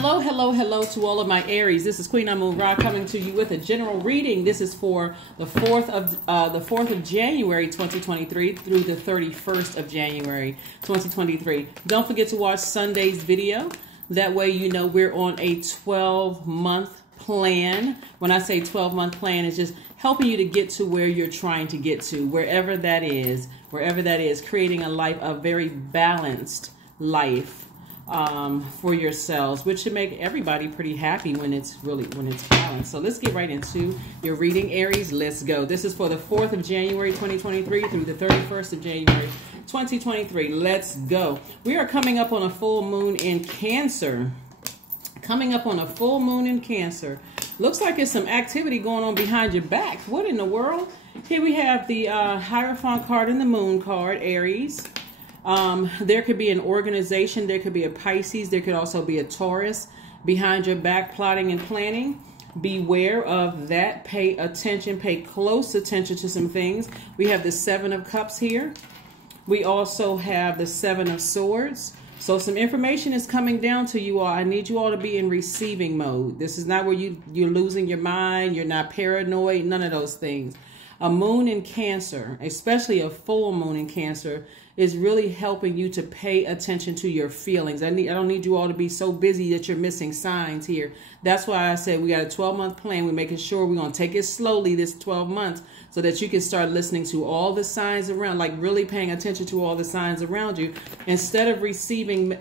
Hello, hello, hello to all of my Aries. This is Queen Amun Ra coming to you with a general reading. This is for the 4th of January 2023 through the 31st of January 2023. Don't forget to watch Sunday's video. That way you know we're on a 12-month plan. When I say 12-month plan, it's just helping you to get to where you're trying to get to, wherever that is, creating a very balanced life for yourselves, which should make everybody pretty happy when it's balanced. So let's get right into your reading, Aries. Let's go. This is for the 4th of January 2023 through the 31st of January 2023. Let's go. We are coming up on a full moon in Cancer. Looks like there's some activity going on behind your back. What in the world? Here we have the Hierophant card and the Moon card, Aries. There could be an organization, there could be a Pisces, there could also be a Taurus behind your back plotting and planning. Beware of that. Pay attention, pay close attention to some things. We have the 7 of Cups here. We also have the 7 of Swords. So some information is coming down to you all. I need you all to be in receiving mode. This is not where you're losing your mind, you're not paranoid, none of those things. A moon in Cancer, especially a full moon in Cancer, is really helping you to pay attention to your feelings. I don't need you all to be so busy that you're missing signs here. That's why I said we got a 12-month plan. We're making sure we're going to take it slowly this 12 months so that you can start listening to all the signs around, like really paying attention to all the signs around you instead of receiving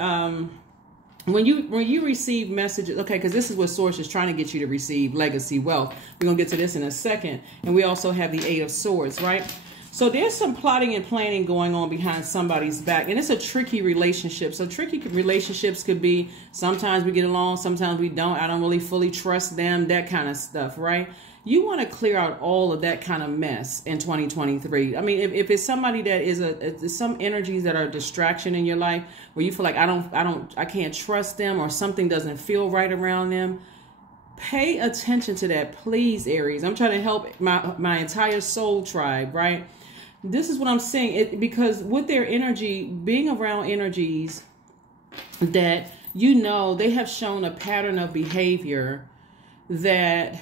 when you receive messages, okay, because this is what Source is trying to get you to receive, legacy, wealth. We're going to get to this in a second. And we also have the 8 of Swords, right? So there's some plotting and planning going on behind somebody's back. And it's a tricky relationship. So tricky relationships could be sometimes we get along, sometimes we don't. I don't really fully trust them, that kind of stuff, right? You want to clear out all of that kind of mess in 2023. I mean, if it's somebody that is some energies that are a distraction in your life where you feel like I can't trust them or something doesn't feel right around them, pay attention to that, please, Aries. I'm trying to help my entire soul tribe, right? This is what I'm saying, because with their energy, being around energies that, you know, they have shown a pattern of behavior that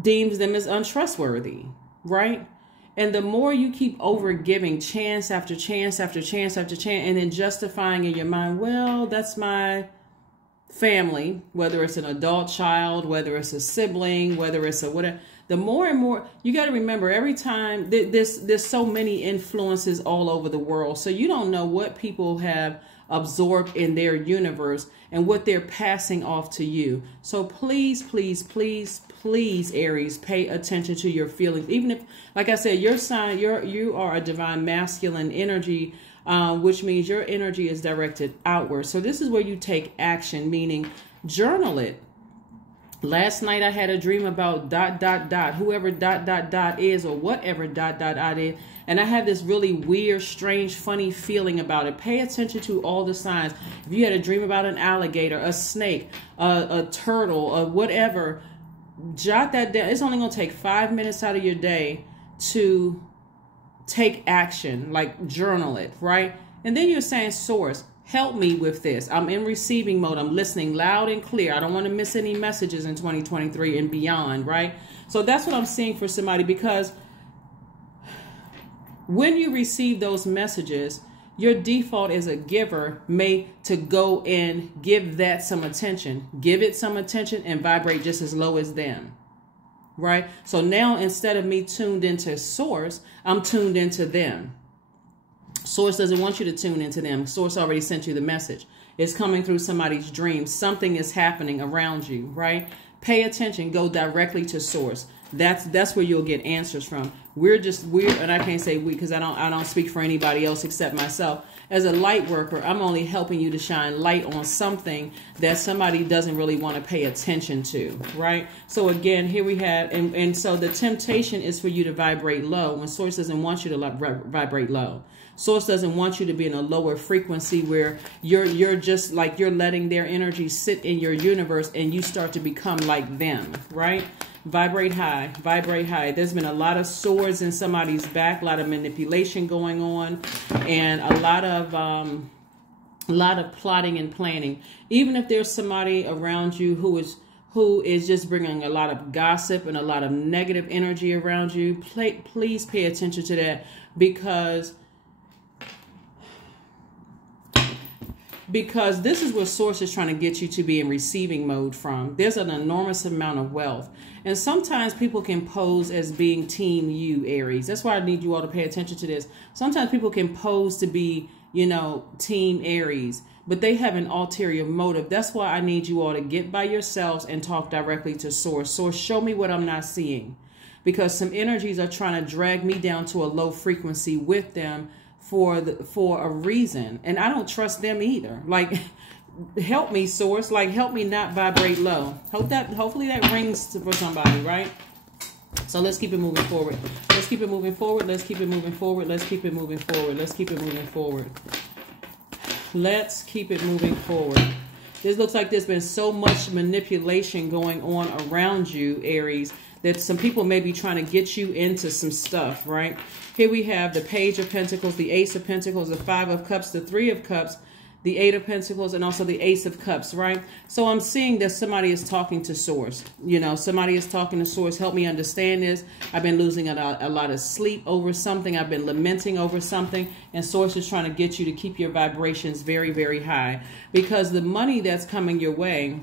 deems them as untrustworthy, right? And the more you keep over giving chance after chance after chance after chance, and then justifying in your mind, well, that's my family, whether it's an adult child, whether it's a sibling, whether it's a whatever, the more and more, you got to remember every time there's so many influences all over the world. So you don't know what people have absorbed in their universe and what they're passing off to you. So please, please, please, please, Aries, pay attention to your feelings. Even if, like I said, your sign, you are a divine masculine energy, which means your energy is directed outward. So this is where you take action, meaning journal it. Last night I had a dream about ... whoever ... is, or whatever ... is. And I had this really weird, strange, funny feeling about it. Pay attention to all the signs. If you had a dream about an alligator, a snake, a turtle, or whatever, jot that down. It's only going to take 5 minutes out of your day to take action, like journal it, right? And then you're saying, Source, help me with this. I'm in receiving mode. I'm listening loud and clear. I don't want to miss any messages in 2023 and beyond, right? So that's what I'm seeing for somebody, because when you receive those messages, your default as a giver may to go and give that some attention. Give it some attention and vibrate just as low as them, right? So now instead of me tuned into Source, I'm tuned into them. Source doesn't want you to tune into them. Source already sent you the message. It's coming through somebody's dream. Something is happening around you, right? Pay attention. Go directly to Source. That's where you'll get answers from. We're and I can't say we because I don't speak for anybody else except myself. As a light worker, I'm only helping you to shine light on something that somebody doesn't really want to pay attention to, right? So again, here we have, and so the temptation is for you to vibrate low when Source doesn't want you to vibrate low. Source doesn't want you to be in a lower frequency where you're just like you're letting their energy sit in your universe and you start to become like them, right? Vibrate high, vibrate high. There's been a lot of swords in somebody's back, a lot of manipulation going on, and a lot of A lot of plotting and planning. Even if there's somebody around you who is just bringing a lot of gossip and a lot of negative energy around you, please pay attention to that, because this is what Source is trying to get you to be in receiving mode from. There's an enormous amount of wealth. And sometimes people can pose as being team you, Aries. That's why I need you all to pay attention to this. Sometimes people can pose to be, you know, team Aries, but they have an ulterior motive. That's why I need you all to get by yourselves and talk directly to Source. Source, show me what I'm not seeing, because some energies are trying to drag me down to a low frequency with them for a reason, and I don't trust them either. Like, help me, Source. Like, help me not vibrate low. Hopefully that rings for somebody, right? So let's keep it moving forward. Let's keep it moving forward. Let's keep it moving forward. Let's keep it moving forward. Let's keep it moving forward. Let's keep it moving forward. This looks like there's been so much manipulation going on around you, Aries, that some people may be trying to get you into some stuff, right? Here we have the Page of Pentacles, the Ace of Pentacles, the Five of Cups, the Three of Cups, the Eight of Pentacles, and also the Ace of Cups, right? So I'm seeing that somebody is talking to Source. You know, somebody is talking to Source. Help me understand this. I've been losing a lot of sleep over something. I've been lamenting over something. And Source is trying to get you to keep your vibrations very, very high. Because the money that's coming your way...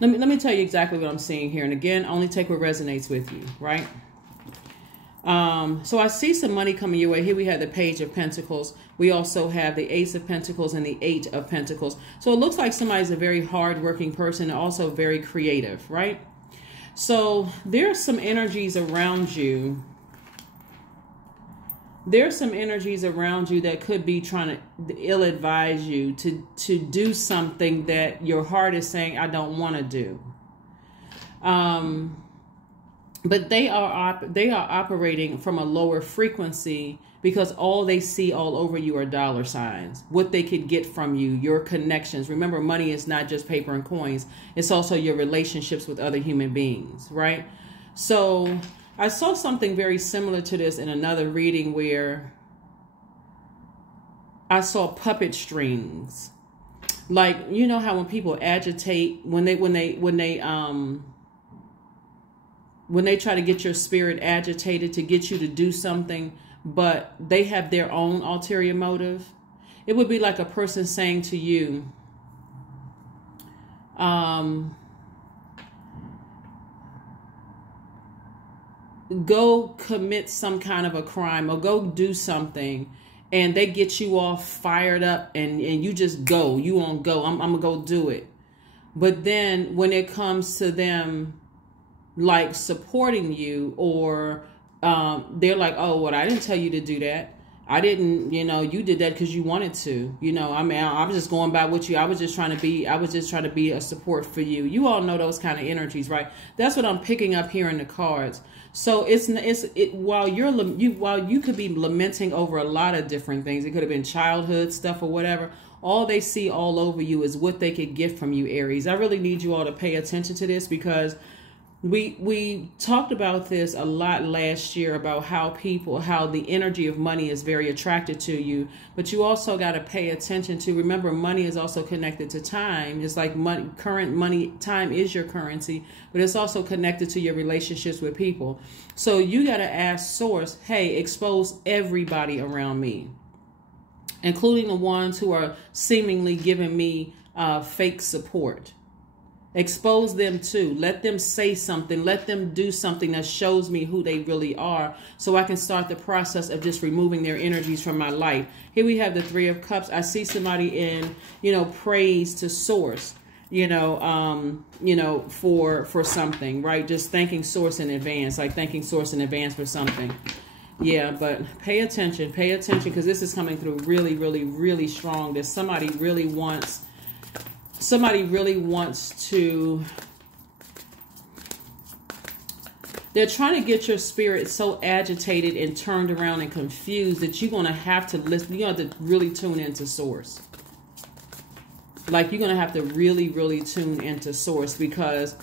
Let me tell you exactly what I'm seeing here. And again, only take what resonates with you, right? So I see some money coming your way. Here we have the Page of Pentacles. We also have the Ace of Pentacles and the Eight of Pentacles. So it looks like somebody's a very hardworking person and also very creative, right? So there's some energies around you. There's some energies around you that could be trying to ill-advise you to do something that your heart is saying, I don't want to do. But they are operating from a lower frequency, because all they see all over you are dollar signs, what they could get from you, your connections. Remember, money is not just paper and coins. It's also your relationships with other human beings, right? So I saw something very similar to this in another reading where I saw puppet strings. Like, you know how when people agitate, when they try to get your spirit agitated to get you to do something, but they have their own ulterior motive. It would be like a person saying to you, go commit some kind of a crime or go do something, and they get you all fired up and you just go. You won't go. I'm going to go do it. But then when it comes to them like supporting you, or they're like, oh, well, I didn't tell you to do that. I didn't, you know, you did that because you wanted to, you know, I mean, I was just going by what you, I was just trying to be a support for you. You all know those kind of energies, right? That's what I'm picking up here in the cards. So while you could be lamenting over a lot of different things, it could have been childhood stuff or whatever. All they see all over you is what they could get from you, Aries. I really need you all to pay attention to this, because we talked about this a lot last year about how the energy of money is very attracted to you, but you also got to pay attention to, remember, money is also connected to time. It's like money, current money, time is your currency, but it's also connected to your relationships with people. So you got to ask Source, hey, expose everybody around me, including the ones who are seemingly giving me fake support. Expose them too. Let them say something. Let them do something that shows me who they really are, so I can start the process of just removing their energies from my life. Here we have the Three of Cups. I see somebody in, praise to Source, for something, right? Just thanking Source in advance, like thanking Source in advance for something. Yeah, but pay attention, because this is coming through really, really, really strong. That somebody really wants to, they're trying to get your spirit so agitated and turned around and confused that you're going to have to listen. You're going to have to really tune into Source. Like, you're going to have to really, really tune into Source, because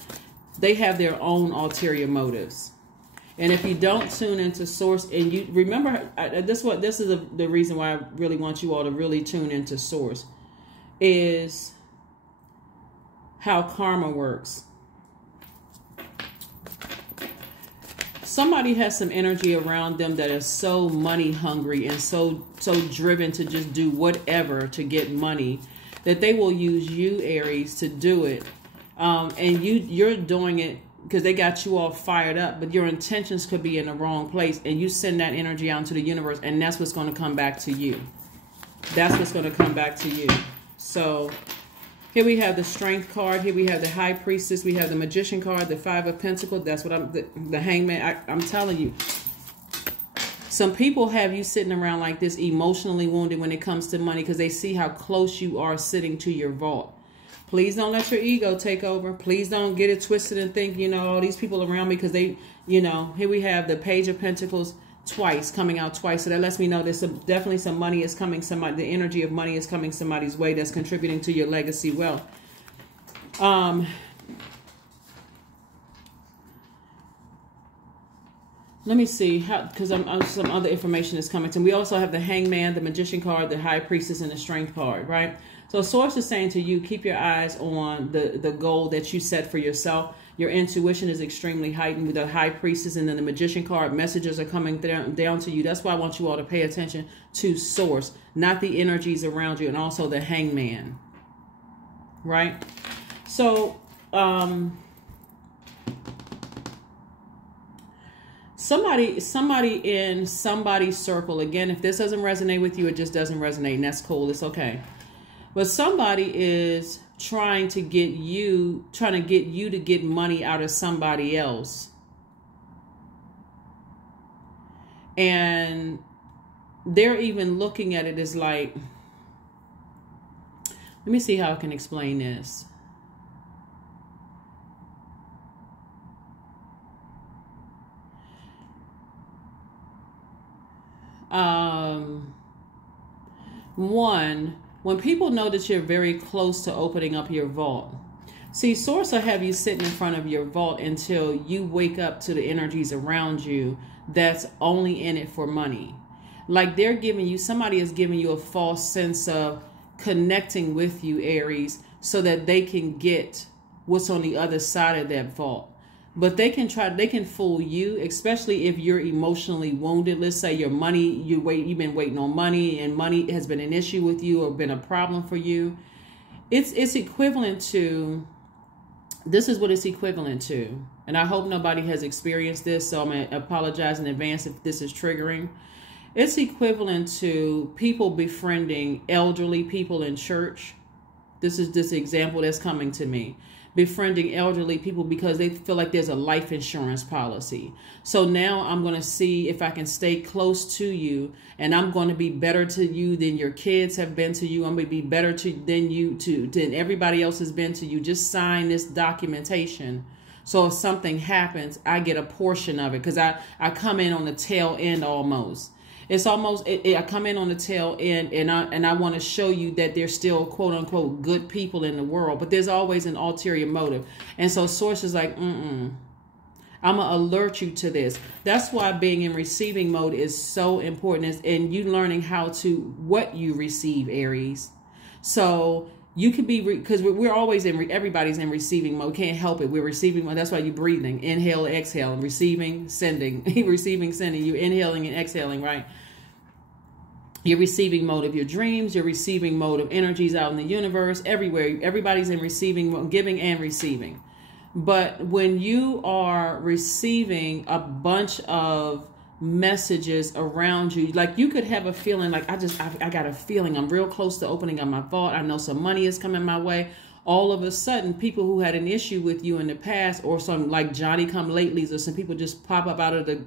they have their own ulterior motives. And if you don't tune into source, and you remember, this is the reason why I really want you all to really tune into source, is how karma works. Somebody has some energy around them that is so money hungry and so driven to just do whatever to get money, that they will use you, Aries, to do it. And you're doing it because they got you all fired up, but your intentions could be in the wrong place, and you send that energy out into the universe, and that's what's going to come back to you. That's what's going to come back to you. So here we have the Strength card. Here we have the High Priestess. We have the Magician card, the Five of Pentacles. That's what the Hangman. I'm telling you. Some people have you sitting around like this, emotionally wounded when it comes to money, because they see how close you are sitting to your vault. Please don't let your ego take over. Please don't get it twisted and think, you know, all these people around me, because they, you know, here we have the Page of Pentacles twice, coming out twice. So that lets me know there's definitely some money is coming. The energy of money is coming somebody's way that's contributing to your legacy wealth. Let me see how, because some other information is coming to me. We also have the Hangman, the Magician card, the High Priestess, and the Strength card, right? So Source is saying to you, keep your eyes on the goal that you set for yourself. Your intuition is extremely heightened with the High Priestess, and then the Magician card. Messages are coming down to you. That's why I want you all to pay attention to Source, not the energies around you, and also the Hangman, right? So, somebody in somebody's circle, again, if this doesn't resonate with you, it just doesn't resonate, and that's cool. It's okay. But somebody is trying to get you to get money out of somebody else. And they're even looking at it as like, let me see how I can explain this. One, when people know that you're very close to opening up your vault. See, Source will have you sitting in front of your vault until you wake up to the energies around you that's only in it for money. Like they're giving you, somebody is giving you a false sense of connecting with you, Aries, so that they can get what's on the other side of that vault. But they can fool you, especially if you're emotionally wounded. Let's say your money, you've been waiting on money, and money has been an issue with you or been a problem for you. It's equivalent to, this is what it's equivalent to. And I hope nobody has experienced this, so I'm going to apologize in advance if this is triggering. It's equivalent to people befriending elderly people in church. This is this example that's coming to me. Befriending elderly people because they feel like there's a life insurance policy. So now I'm going to see if I can stay close to you, and I'm going to be better to you than your kids have been to you. I'm going to be better than everybody else has been to you. Just sign this documentation. So if something happens, I get a portion of it, because I come in on the tail end almost. It's almost, I come in on the tail end, and I want to show you that there's still quote unquote good people in the world, but there's always an ulterior motive. And so Source is like, I'm going to alert you to this. That's why being in receiving mode is so important, and you learning what you receive, Aries. So you could be, because we're always everybody's in receiving mode. Can't help it. We're receiving mode. That's why you're breathing. Inhale, exhale, and receiving, sending. Receiving, sending. You're inhaling and exhaling, right? You're receiving mode of your dreams. You're receiving mode of energies out in the universe, everywhere. Everybody's in receiving mode, giving and receiving. But when you are receiving a bunch of messages around you, like you could have a feeling like, I got a feeling I'm real close to opening up my vault. I know some money is coming my way. All of a sudden, people who had an issue with you in the past, or some like Johnny come latelys, or some people just pop up out of the,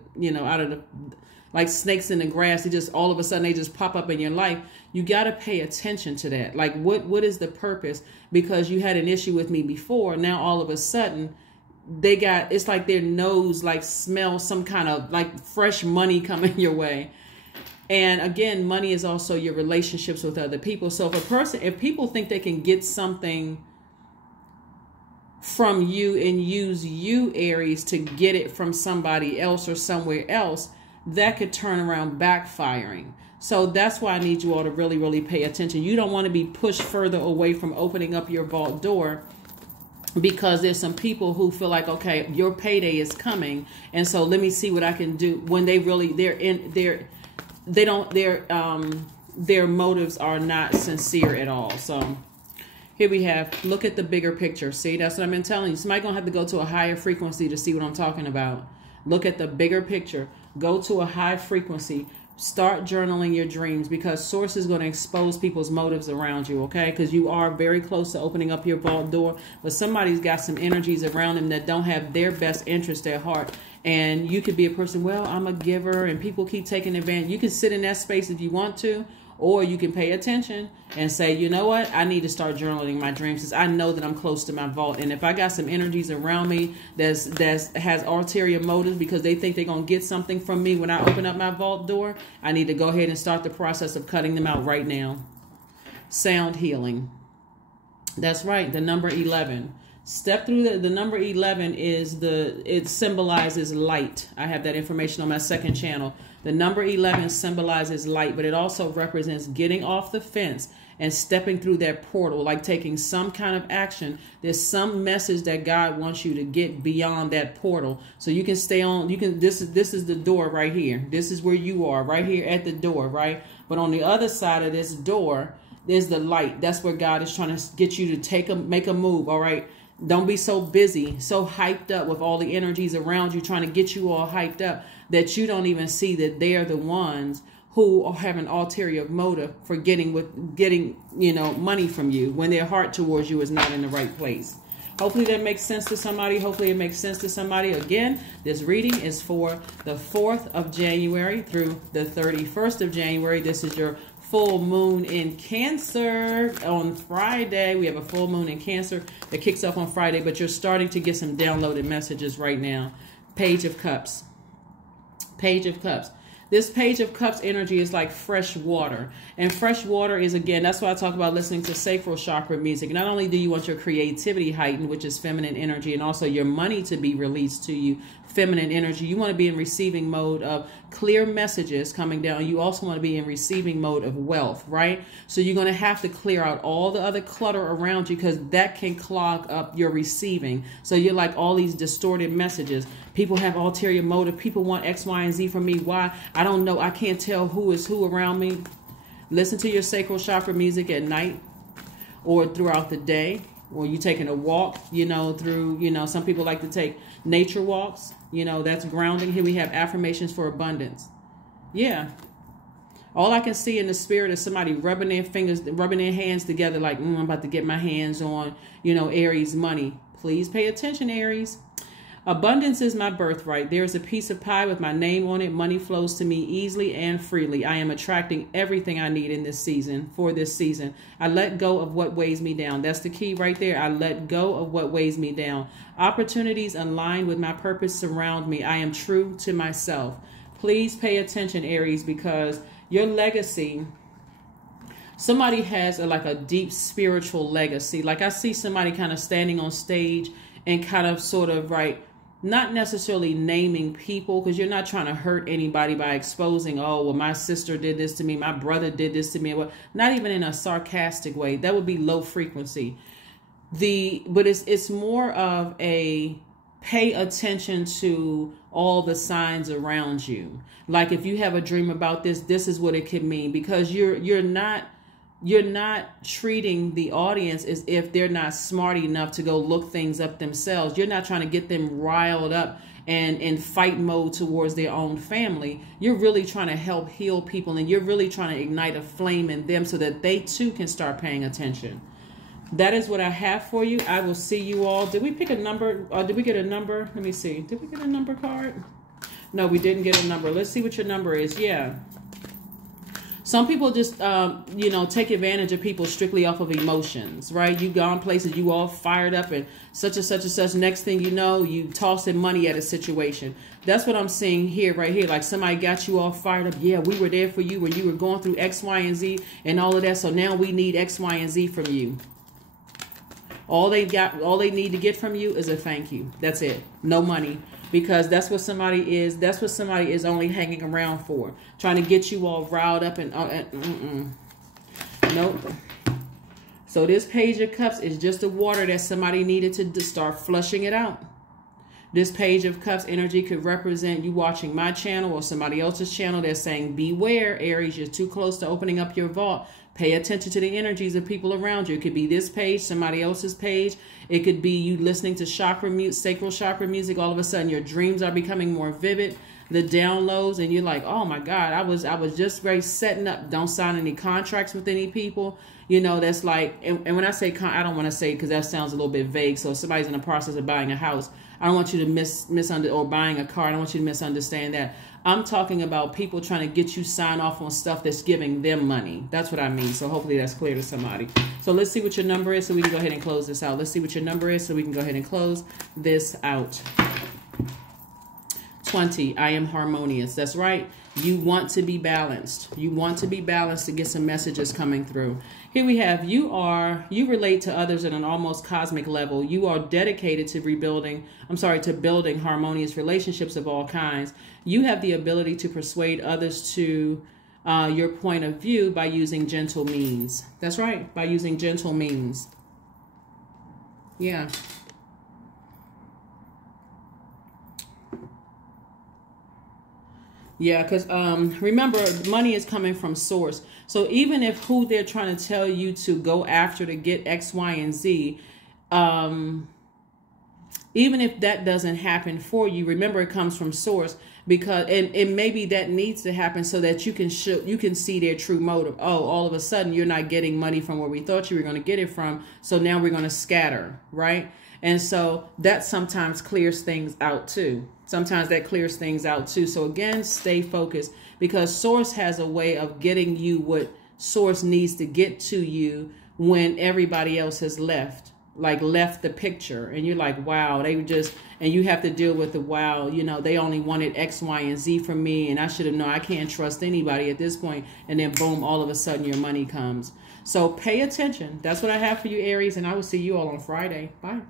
like snakes in the grass. They just, all of a sudden, they just pop up in your life. You got to pay attention to that. Like, what is the purpose? Because you had an issue with me before. Now, all of a sudden, it's like their nose like smells some kind of like fresh money coming your way. And again, money is also your relationships with other people. So if people think they can get something from you and use you, Aries, to get it from somebody else or somewhere else, that could turn around backfiring. So that's why I need you all to really, really pay attention. You don't want to be pushed further away from opening up your vault door, because there's some people who feel like, okay, your payday is coming, and so let me see what I can do, when they really, their motives are not sincere at all. So here we have, look at the bigger picture. See, that's what I've been telling you. Somebody's going to have to go to a higher frequency to see what I'm talking about. Look at the bigger picture. Go to a high frequency. Start journaling your dreams, because source is going to expose people's motives around you, okay? Because you are very close to opening up your vault door, but somebody's got some energies around them that don't have their best interest at heart. And you could be a person, well, I'm a giver, and people keep taking advantage. You can sit in that space if you want to, or you can pay attention and say, you know what, I need to start journaling my dreams, because I know that I'm close to my vault. And if I got some energies around me that has ulterior motives because they think they're going to get something from me when I open up my vault door, I need to go ahead and start the process of cutting them out right now. Sound healing. That's right, the number 11. Step through the number 11 is it symbolizes light. I have that information on my second channel. The number 11 symbolizes light, but it also represents getting off the fence and stepping through that portal, like taking some kind of action. There's some message that God wants you to get beyond that portal, so you can stay on. You can. This is the door right here. This is where you are, right here at the door, right? But on the other side of this door, there's the light. That's where God is trying to get you to make a move. All right. Don't be so busy, so hyped up with all the energies around you, trying to get you all hyped up, that you don't even see that they're the ones who have an ulterior motive for getting money from you, when their heart towards you is not in the right place. Hopefully that makes sense to somebody. Hopefully it makes sense to somebody. Again, this reading is for the 4th of January through the 31st of January. This is your full moon in Cancer on Friday. We have a full moon in Cancer that kicks off on Friday, but you're starting to get some downloaded messages right now. Page of Cups. Page of Cups. This Page of Cups energy is like fresh water. And fresh water is, again, that's why I talk about listening to sacral chakra music. Not only do you want your creativity heightened, which is feminine energy, and also your money to be released to you, feminine energy, you want to be in receiving mode of clear messages coming down. You also want to be in receiving mode of wealth, right? So you're going to have to clear out all the other clutter around you, because that can clog up your receiving. So you're like all these distorted messages. People have ulterior motive. People want X, Y, and Z from me. Why? I don't know. I can't tell who is who around me. Listen to your sacral chakra music at night or throughout the day, or you taking a walk, through, some people like to take nature walks, that's grounding. Here we have affirmations for abundance. Yeah. All I can see in the spirit is somebody rubbing their hands together, like, I'm about to get my hands on, Aries money. Please pay attention, Aries. Abundance is my birthright. There is a piece of pie with my name on it. Money flows to me easily and freely. I am attracting everything I need in this season, for this season. I let go of what weighs me down. That's the key right there. I let go of what weighs me down. Opportunities aligned with my purpose surround me. I am true to myself. Please pay attention, Aries, because your legacy, somebody has a deep spiritual legacy. Like I see somebody kind of standing on stage and kind of sort of not necessarily naming people, because you're not trying to hurt anybody by exposing, oh, well, my sister did this to me, my brother did this to me. Well, not even in a sarcastic way. That would be low frequency. But it's more of a pay attention to all the signs around you. Like if you have a dream about this, this is what it could mean, because you're not treating the audience as if they're not smart enough to go look things up themselves. You're not trying to get them riled up and in fight mode towards their own family. You're really trying to help heal people, and you're really trying to ignite a flame in them so that they too can start paying attention. That is what I have for you. I will see you all. Did we pick a number? Or did we get a number? Let me see. Did we get a number card? No, we didn't get a number. Let's see what your number is. Yeah. Some people just, take advantage of people strictly off of emotions, right? You gone places, you all fired up and such and such and such. Next thing you know, you tossing money at a situation. That's what I'm seeing here, right here. Like somebody got you all fired up. Yeah, we were there for you when you were going through X, Y, and Z and all of that. So now we need X, Y, and Z from you. All they need to get from you is a thank you. That's it. No money. Because that's what somebody is. That's what somebody is only hanging around for. Trying to get you all riled up and nope. So this Page of Cups is just the water that somebody needed to start flushing it out. This Page of Cups energy could represent you watching my channel or somebody else's channel that's saying, beware, Aries, you're too close to opening up your vault. Pay attention to the energies of people around you. It could be this page, somebody else's page. It could be you listening to chakra music, sacral chakra music. All of a sudden, your dreams are becoming more vivid. The downloads, and you're like, oh my God, I was just very setting up. Don't sign any contracts with any people. You know, that's like, and when I say, I don't want to say, because that sounds a little bit vague. So if somebody's in the process of buying a house, I don't want you to misunderstand, or buying a car, I don't want you to misunderstand that. I'm talking about people trying to get you sign off on stuff that's giving them money. That's what I mean. So hopefully that's clear to somebody. So let's see what your number is so we can go ahead and close this out. Let's see what your number is so we can go ahead and close this out. 20, I am harmonious. That's right. You want to be balanced. You want to be balanced to get some messages coming through. Here we have, you relate to others at an almost cosmic level. You are dedicated to building harmonious relationships of all kinds. You have the ability to persuade others to your point of view by using gentle means. That's right. By using gentle means. Yeah. Yeah, because remember, money is coming from source. So even if who they're trying to tell you to go after to get X, Y, and Z, even if that doesn't happen for you, remember it comes from source. Because and maybe that needs to happen so that you can see their true motive. Oh, all of a sudden you're not getting money from where we thought you were going to get it from. So now we're going to scatter, right? And so that sometimes clears things out too. Sometimes that clears things out too. So again, stay focused, because source has a way of getting you what source needs to get to you when everybody else has left the picture. And you're like, wow, and you have to deal with the, wow, you know, they only wanted X, Y, and Z from me, and I should have known. I can't trust anybody at this point. And then boom, all of a sudden your money comes. So pay attention. That's what I have for you, Aries, and I will see you all on Friday. Bye.